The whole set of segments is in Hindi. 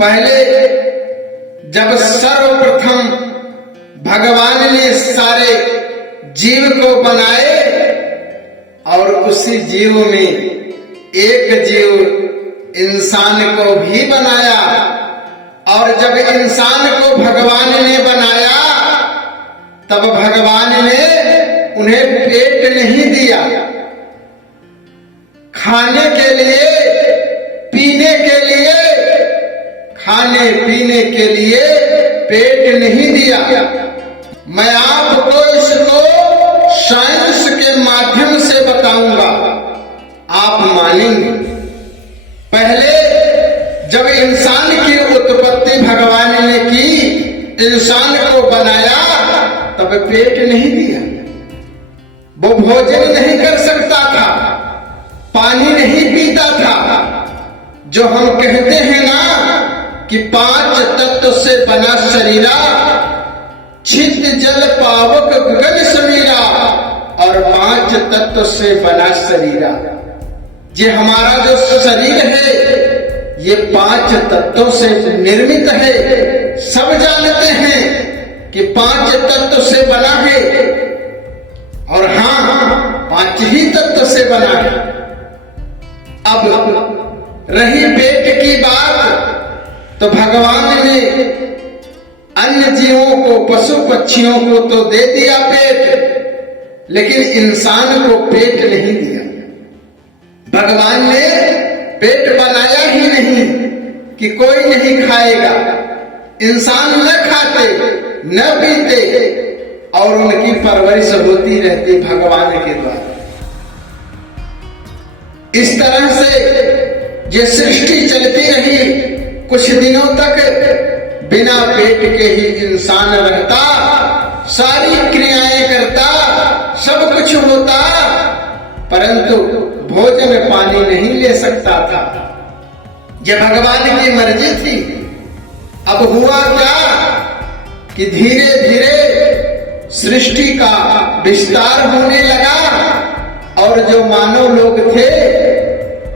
पहले जब सर्वप्रथम भगवान ने सारे जीव को बनाए और उसी जीव में एक जीव इंसान को भी बनाया, और जब इंसान को भगवान ने बनाया तब भगवान ने उन्हें पेट नहीं दिया, खाने के लिए, पीने के लिए, खाने पीने के लिए पेट नहीं दिया। मैं आपको इसको साइंस के माध्यम से बताऊंगा, आप मानेंगे। पहले जब इंसान की उत्पत्ति भगवान ने की, इंसान को बनाया, तब पेट नहीं दिया। वो भोजन नहीं कर सकता था, पानी नहीं पीता था। जो हम कहते हैं ना कि 5 तत्व से बना शरीरा, छित जल पावक गगन समीरा, और 5 तत्व से बना शरीरा। ये हमारा जो शरीर है ये 5 तत्वों से निर्मित है। सब जानते हैं कि 5 तत्व से बना है, और हाँ, 5 ही तत्व से बना है। अब रही पेट की बात, तो भगवान ने अन्य जीवों को, पशु पक्षियों को तो दे दिया पेट, लेकिन इंसान को पेट नहीं दिया। भगवान ने पेट बनाया ही नहीं कि कोई नहीं खाएगा। इंसान न खाते न पीते और उनकी परवरिश होती रहती भगवान के द्वारा। इस तरह से ये सृष्टि चलती रही। कुछ दिनों तक बिना पेट के ही इंसान रहता, सारी क्रियाएं करता, सब कुछ होता, परंतु भोजन पानी नहीं ले सकता था। यह भगवान की मर्जी थी। अब हुआ क्या कि धीरे धीरे सृष्टि का विस्तार होने लगा, और जो मानव लोग थे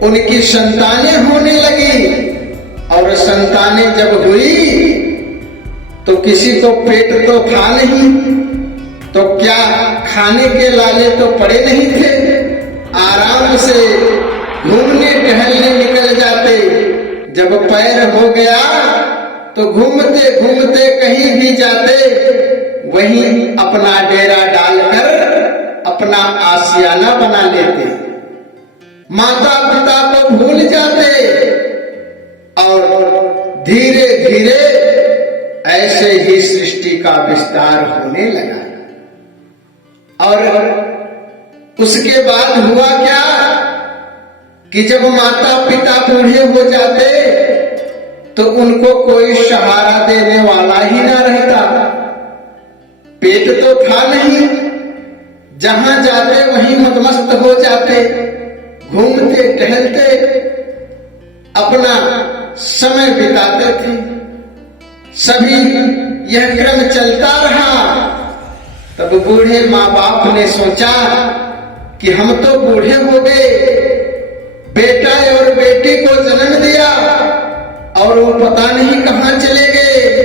उनकी संतानें होने लगी, और संतानें जब हुई तो किसी को पेट तो था नहीं, तो क्या खाने के लाले तो पड़े नहीं थे। आराम से घूमने टहलने निकल जाते। जब पैर हो गया तो घूमते घूमते कहीं भी जाते, वहीं अपना डेरा डालकर अपना आशियाना बना लेते। माता पिता को भूल जाते, और धीरे धीरे ऐसे ही सृष्टि का विस्तार होने लगा। और उसके बाद हुआ क्या कि जब माता पिता बूढ़े हो जाते तो उनको कोई सहारा देने वाला ही ना रहता। पेट तो था नहीं, जहां जाते वहीं मदमस्त हो जाते, घूमते टहलते अपना समय बिताते थे। सभी यह क्रम चलता रहा। तब बूढ़े माँ बाप ने सोचा कि हम तो बूढ़े हो गए, बेटा और बेटी को जन्म दिया और वो पता नहीं कहां चले गए।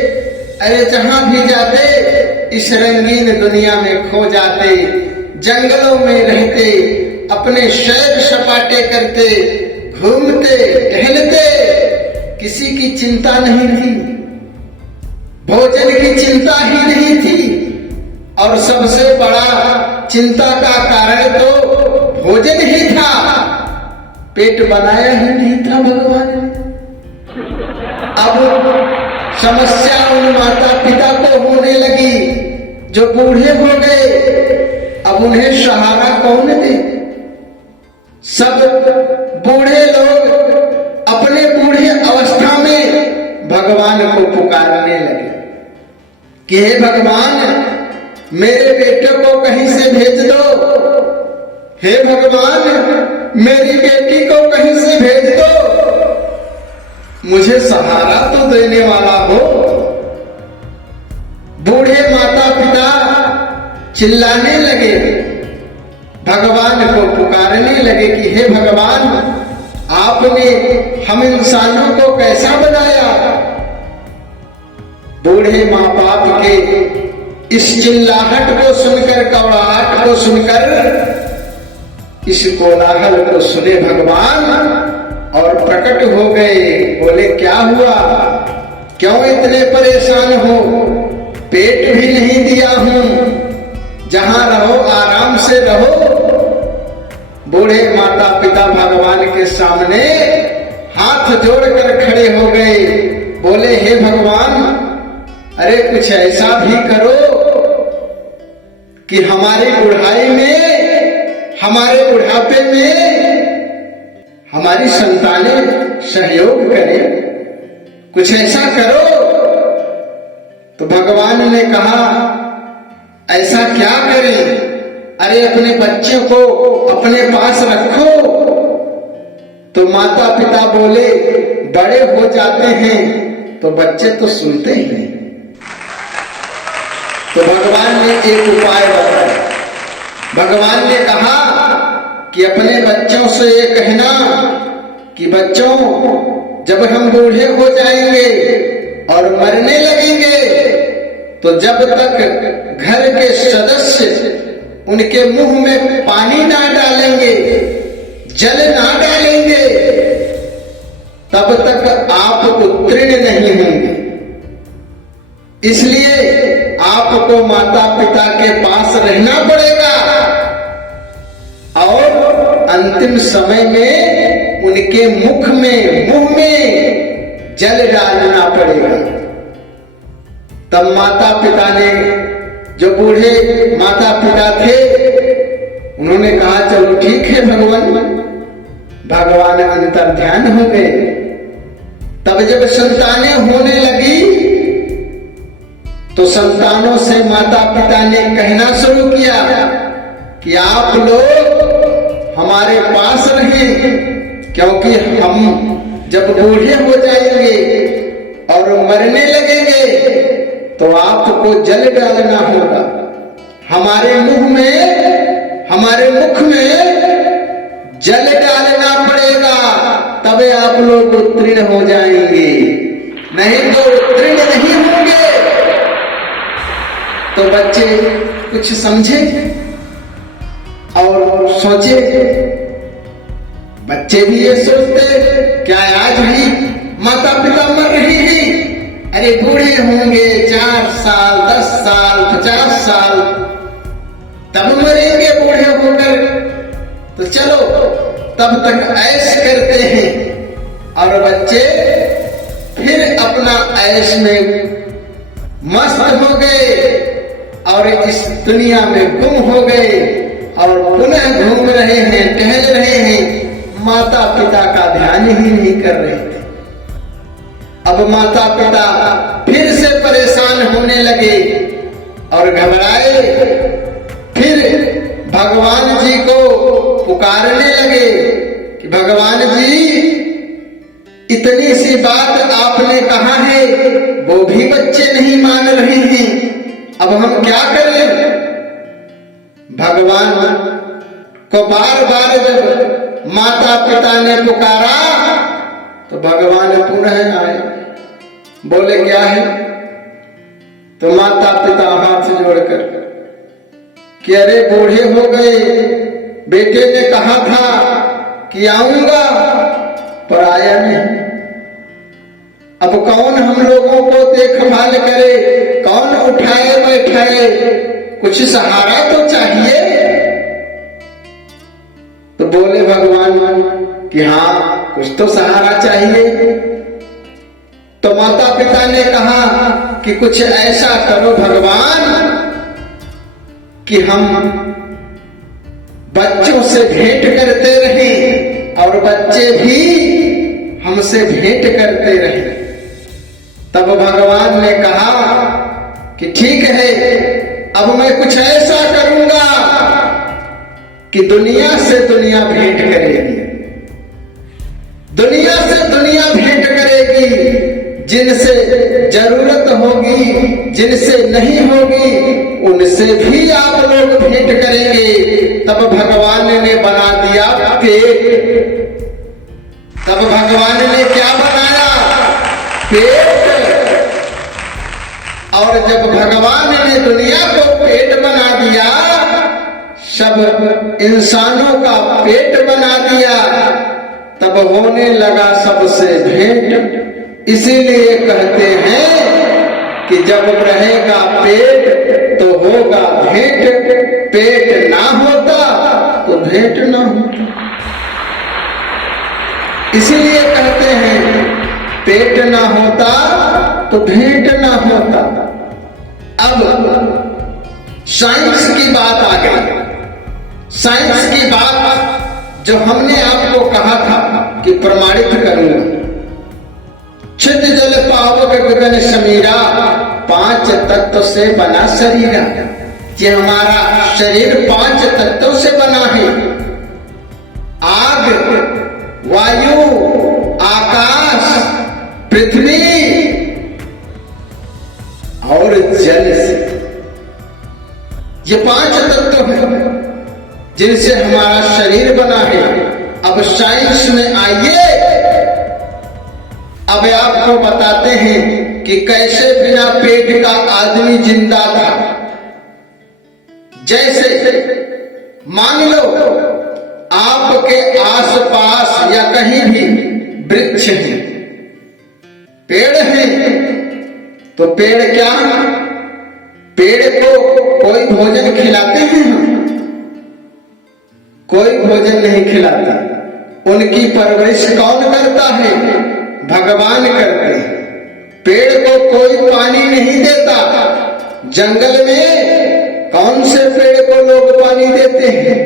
अरे जहां भी जाते इस रंगीन दुनिया में खो जाते, जंगलों में रहते, अपने सैर सपाटे करते, घूमते टहलते, किसी की चिंता नहीं थी, भोजन की चिंता ही नहीं थी, और सबसे बड़ा चिंता का कारण तो भोजन ही था। पेट बनाया ही नहीं था भगवान ने। अब समस्या उन माता पिता को होने लगी जो बूढ़े हो गए। अब उन्हें सहारा कौन दे। सब बूढ़े लोग अपने बूढ़े अवस्था में भगवान को पुकारने लगे कि हे भगवान, मेरे बेटे को कहीं से भेज दो। हे भगवान, मेरी बेटी को कहीं से भेज दो, मुझे सहारा तो देने वाला हो। बूढ़े माता पिता चिल्लाने लगे, भगवान को पुकारने लगे कि हे भगवान, आपने हम इंसानों को कैसा बनाया बूढ़े माँ बाप के इस चिल्लाहट को सुनकर, कवड़ाहट को सुनकर, इस कोलाहल को सुने भगवान और प्रकट हो गए। बोले क्या हुआ, क्यों इतने परेशान हो? पेट भी नहीं दिया हूं, जहां रहो आराम से रहो। बूढ़े माता पिता भगवान के सामने हाथ जोड़कर खड़े हो गए। बोले हे भगवान, अरे कुछ ऐसा भी करो कि हमारी बुढ़ाई में, हमारे बुढ़ापे में हमारी संतानें सहयोग करें, कुछ ऐसा करो। तो भगवान ने कहा ऐसा क्या करें? अरे अपने बच्चों को अपने पास रखो। तो माता पिता बोले बड़े हो जाते हैं तो बच्चे तो सुनते ही नहीं। तो भगवान ने एक उपाय बताया। भगवान ने कहा कि अपने बच्चों से ये कहना कि बच्चों, जब हम बूढ़े हो जाएंगे और मरने लगेंगे तो जब तक घर के सदस्य उनके मुंह में पानी ना डालेंगे, जल ना डालेंगे, तब तक आप उत्तीर्ण नहीं होंगे। इसलिए आपको माता पिता के पास रहना पड़ेगा और अंतिम समय में उनके मुंह में जल डालना पड़ेगा। तब माता पिता ने, जो बूढ़े माता पिता थे, उन्होंने कहा चलो ठीक है भगवान। भगवान अंतर्ध्यान हो गए। तब जब संतानें होने लगी तो संतानों से माता पिता ने कहना शुरू किया कि आप लोग हमारे पास रहें, क्योंकि हम जब बूढ़े हो जाएंगे और मरने लगेंगे तो आपको जल डालना होगा। हमारे मुख में जल डालना पड़ेगा, तबे आप लोग उत्तीर्ण हो जाएंगे, नहीं तो उत्तीर्ण नहीं होंगे। तो बच्चे कुछ समझे और सोचे। बच्चे भी ये सोचते, क्या आज भी माता पिता मर रही हैं? अरे बूढ़े होंगे 4 साल, 10 साल, 50 साल, तब मरेंगे बूढ़े होकर। तो चलो तब तक ऐश करते हैं। और बच्चे फिर अपना ऐश में मस्त हो गए और इस दुनिया में गुम हो गए और पुनः घूम रहे हैं, टहल रहे हैं, माता पिता का ध्यान ही नहीं कर रहे थे। अब माता पिता फिर से परेशान होने लगे और घबराए। फिर भगवान जी को पुकारने लगे कि भगवान जी, इतनी सी बात आपने कहा है, वो भी बच्चे नहीं मान रहे हैं, अब हम क्या करें? भगवान को बार बार जब माता पिता ने पुकारा तो भगवान पुनः आए। बोले क्या है? तो माता पिता हाथ जोड़कर कि अरे बूढ़े हो गए, बेटे ने कहा था कि आऊंगा पर आया नहीं। अब कौन हम लोगों को देखभाल करे, कौन उठाए बैठाए, कुछ सहारा तो चाहिए। तो बोले भगवान कि हाँ, कुछ तो सहारा चाहिए। तो माता पिता ने कहा कि कुछ ऐसा करो भगवान कि हम बच्चों से भेंट करते रहें और बच्चे भी हमसे भेंट करते रहें। तब भगवान ने कहा कि ठीक है, अब मैं कुछ ऐसा करूंगा कि दुनिया से दुनिया भेंट करेगी, दुनिया से दुनिया भेंट करेगी। जिनसे जरूरत होगी, जिनसे नहीं होगी, उनसे भी आप लोग भेंट करेंगे। तब भगवान ने बना दिया पेट। तब भगवान ने क्या बनाया? पेट। और जब भगवान ने दुनिया को पेट बना दिया, सब इंसानों का पेट बना दिया, तब होने लगा सबसे भेंट। इसीलिए कहते हैं कि जब रहेगा पेट तो होगा भेंट, पेट ना होता तो भेंट ना होता। इसीलिए कहते हैं पेट ना होता तो भेंट ना होता। अब साइंस की बात आ गई। साइंस की बात जो हमने आपको कहा था कि प्रमाणित करूंगा। छिद जल पावक गगन समीरा, 5 तत्व से बना शरीर। ये हमारा शरीर 5 तत्वों से बना है। आग, वायु, आकाश, पृथ्वी और जल से। ये 5 तत्व हैं जिनसे हमारा शरीर बना है। अब साइंस में आइए, अब आपको बताते हैं कि कैसे बिना पेट का आदमी जिंदा था। जैसे मान लो आपके आसपास या कहीं भी वृक्ष है, पेड़ है, तो पेड़ क्या, पेड़ को कोई भोजन खिलाते हैं हम? कोई भोजन नहीं खिलाता। उनकी परवरिश कौन करता है? भगवान करते हैं। पेड़ को कोई पानी नहीं देता। जंगल में कौन से पेड़ को लोग पानी देते हैं?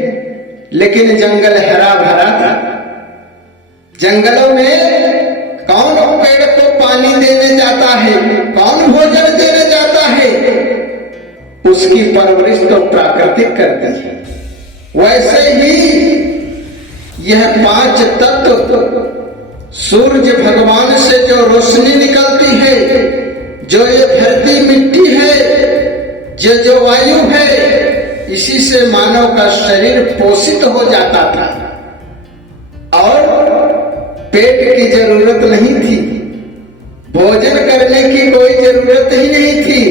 लेकिन जंगल हरा भरा था। जंगलों में कौन पेड़ को पानी देने जाता है? कौन भोजन देने जाता है? उसकी परवरिश तो प्राकृतिक करती है। वैसे ही यह 5 तत्व, सूर्य भगवान से जो रोशनी निकलती है, जो ये धरती मिट्टी है, जो वायु है, इसी से मानव का शरीर पोषित हो जाता था और पेट की जरूरत नहीं थी। भोजन करने की कोई जरूरत ही नहीं थी।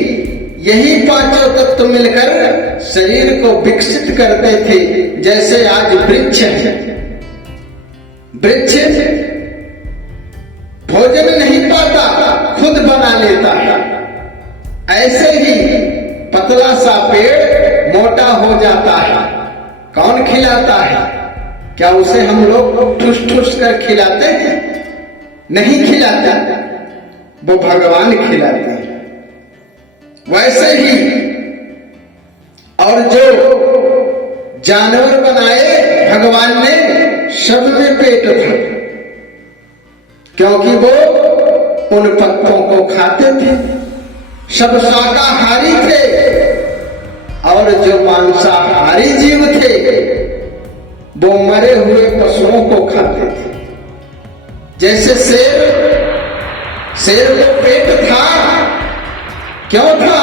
यही 5 तत्व मिलकर शरीर को विकसित करते थे। जैसे आज वृक्ष है, वृक्ष भोजन नहीं पाता, खुद बना लेता है। ऐसे ही पतला सा पेड़ मोटा हो जाता है। कौन खिलाता है? क्या उसे हम लोग ठुस ठुस कर खिलाते हैं? नहीं खिलाता, वो भगवान खिलाते हैं। वैसे ही और जो जानवर बनाए भगवान ने, सब में पेट था, क्योंकि वो उन पत्तों को खाते थे। सब शाकाहारी थे और जो मांसाहारी जीव थे वो मरे हुए पशुओं को खाते थे। जैसे शेर को पेट था, क्यों था?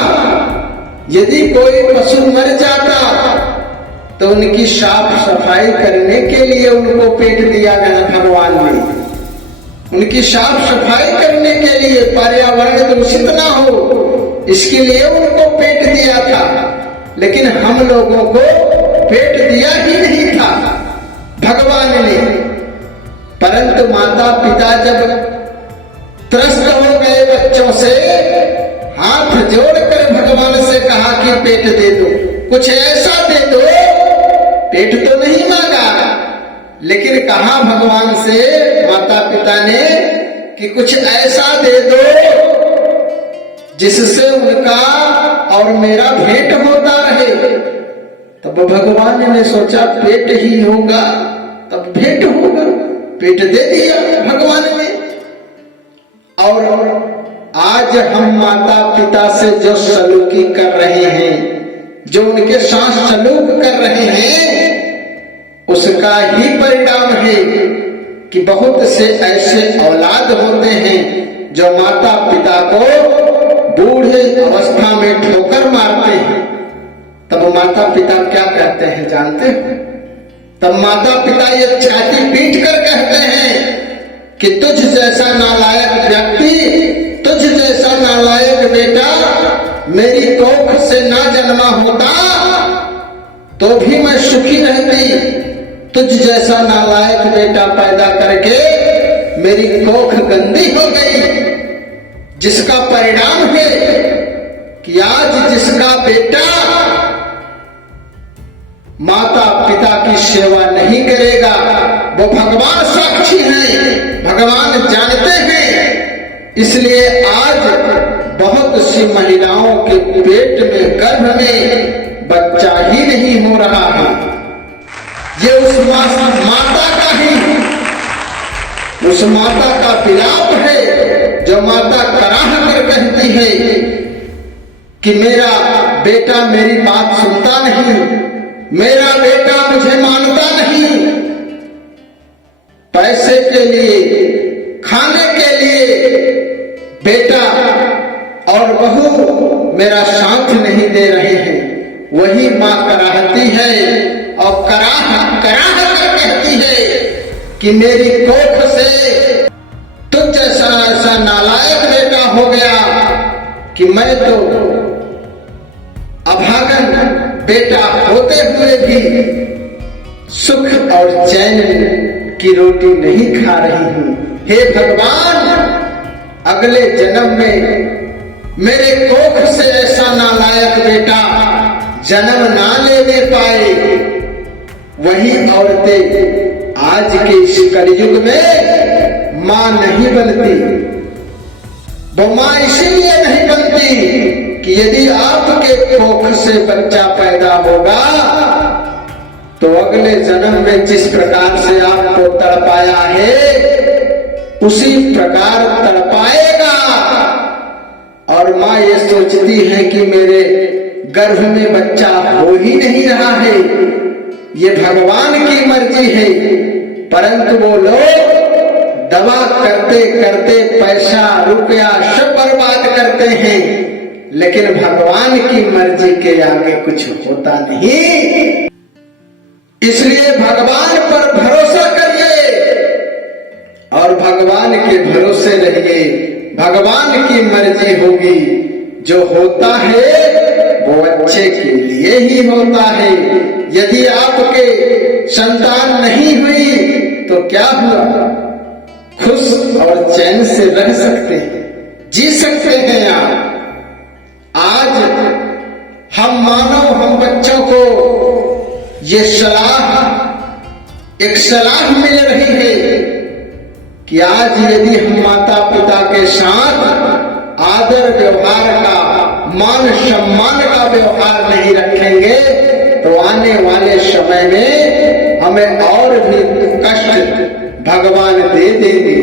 यदि कोई पशु मर जाता तो उनकी साफ सफाई करने के लिए उनको पेट दिया गया भगवान ने। उनकी साफ सफाई करने के लिए, पर्यावरण दूषित ना हो, इसके लिए उनको पेट दिया था। लेकिन हम लोगों को पेट दिया ही नहीं था भगवान ने। परंतु माता पिता जब त्रस्त हो गए बच्चों से, हाथ जोड़कर भगवान से कहा कि पेट दे दो, कुछ ऐसा दे दो। पेट तो नहीं मांगा, लेकिन कहा भगवान से माता पिता ने कि कुछ ऐसा दे दो जिससे उनका और मेरा भेंट होता रहे। तब भगवान ने सोचा पेट ही होगा तब भेंट होगा, पेट दे दिया भगवान ने। और आज हम माता पिता से जो सलूकी कर रहे हैं, जो उनके साथ सलूक कर रहे हैं, उसका ही परिणाम है कि बहुत से ऐसे औलाद होते हैं जो माता पिता को बूढ़े अवस्था में ठोकर मारते हैं। तब माता पिता क्या कहते हैं जानते हैं? तब माता पिता ये छाती पीट कर कहते हैं कि तुझ जैसा नालायक व्यक्ति, तुझ जैसा नालायक बेटा होता तो भी मैं सुखी रहती। तुझ जैसा नालायक बेटा पैदा करके मेरी कोख गंदी हो गई, जिसका परिणाम है कि आज जिसका बेटा माता पिता की सेवा नहीं करेगा, वो भगवान साक्षी हैं, भगवान जानते हैं। इसलिए आज बहुत सी महिलाओं के पेट में, गर्भ में बच्चा ही नहीं हो रहा है। ये उस माता का ही, उस माता का विलाप है, जो माता कराह कर कहती है कि मेरा बेटा मेरी बात सुनता नहीं, मेरा बेटा मुझे मानता नहीं। पैसे के लिए, खाने के लिए बेटा और बहू मेरा साथ नहीं दे रहे हैं। वही माँ कराहती है और कराह कर कहती है कि मेरी कोख से तुझ जैसा ऐसा नालायक बेटा हो गया कि मैं तो अभागन बेटा होते हुए भी सुख और चैन की रोटी नहीं खा रही हूं। हे भगवान, अगले जन्म में मेरे कोख से ऐसा नालायक बेटा जन्म ना लेने पाए। वही औरतें आज के इस कलयुग में मां नहीं बनती। वो मां इसीलिए नहीं बनती कि यदि आपके कोख से बच्चा पैदा होगा तो अगले जन्म में जिस प्रकार से आपको तड़पाया है उसी प्रकार तड़पाएगा। और मां ये सोचती है कि मेरे गर्भ में बच्चा हो ही नहीं रहा है, ये भगवान की मर्जी है। परंतु वो लोग दवा करते करते पैसा रुपया सब बर्बाद करते हैं, लेकिन भगवान की मर्जी के आगे कुछ होता नहीं। इसलिए भगवान पर भरोसा करिए और भगवान के भरोसे रहिए। भगवान की मर्जी होगी, जो होता है वो अच्छे के लिए ही होता है। यदि आपके संतान नहीं हुई तो क्या हुआ, खुश और चैन से रह सकते हैं, जी सकते हैं आप। आज हम मानव, हम बच्चों को ये एक सलाह मिल रही है कि आज यदि हम माता पिता के साथ आदर व्यवहार का, मान सम्मान का व्यवहार नहीं रखेंगे तो आने वाले समय में हमें और भी कष्ट भगवान दे देंगे।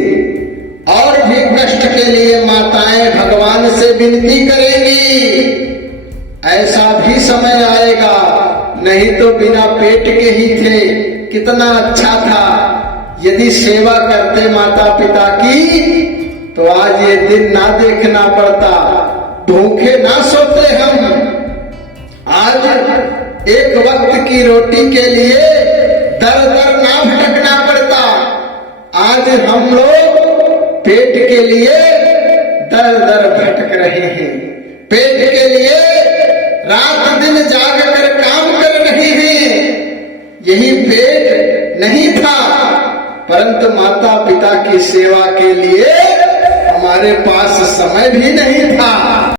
और भी कष्ट के लिए माताएं भगवान से विनती करेंगी। ऐसा भी समय आएगा, नहीं तो बिना पेट के ही थे, कितना अच्छा था। यदि सेवा करते माता पिता की तो आज ये दिन ना देखना पड़ता, भूखे ना सोते हम। आज एक वक्त की रोटी के लिए दर दर ना भटकना पड़ता। आज हम लोग पेट के लिए दर दर भटक रहे हैं, पेट के लिए रात दिन जाग कर काम कर रहे हैं। यही पेट नहीं था, परंतु माता पिता की सेवा के लिए हमारे पास समय भी नहीं था।